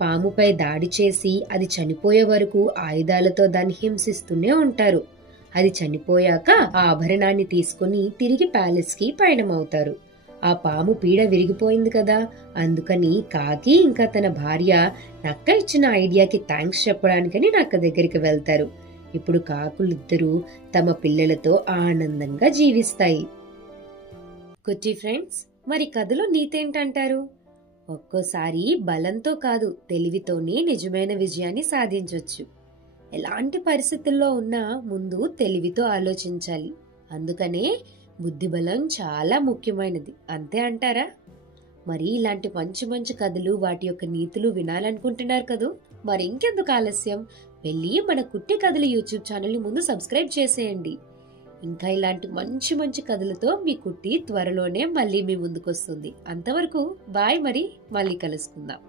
పాముపై దాడి చేసి అది చనిపోయే వరకు ఆయుధాలతో దాన్ని హింసిస్తూనే ఉంటారు. అది చనిపోయాక ఆ ఆభరణాన్ని తీసుకుని తిరిగి ప్యాలెస్కి పయనమవుతారు. ఆ పాము పీడ విరిగిపోయింది కదా, అందుకని కాకి ఇంకా తన భార్య నక్క ఇచ్చిన ఐడియాకి థ్యాంక్స్ చెప్పడానికని నక్క దగ్గరికి వెళ్తారు. ఇప్పుడు కాకులిద్దరూ తమ పిల్లలతో ఆనందంగా జీవిస్తాయి. కుట్టి ఫ్రెండ్స్, మరి కథలో నీతేంటంటారు? ఒక్కోసారి బలంతో కాదు, తెలివితోనే నిజమైన విజయాన్ని సాధించొచ్చు. ఎలాంటి పరిస్థితుల్లో ఉన్నా ముందు తెలివితో ఆలోచించాలి. అందుకనే బుద్ధిబలం చాలా ముఖ్యమైనది, అంతే అంటారా? మరి ఇలాంటి మంచి మంచి కథలు, వాటి యొక్క నీతులు వినాలనుకుంటున్నారు కదూ? మరి ఇంకెందుకు ఆలస్యం, వెళ్ళి మన కుట్టి కథలు యూట్యూబ్ ఛానల్ని ముందు సబ్స్క్రైబ్ చేసేయండి. ఇంకా ఇలాంటి మంచి మంచి కథలతో మీ కుట్టి త్వరలోనే మళ్ళీ మీ ముందుకొస్తుంది. అంతవరకు బాయ్, మరి మళ్ళీ కలుసుకుందాం.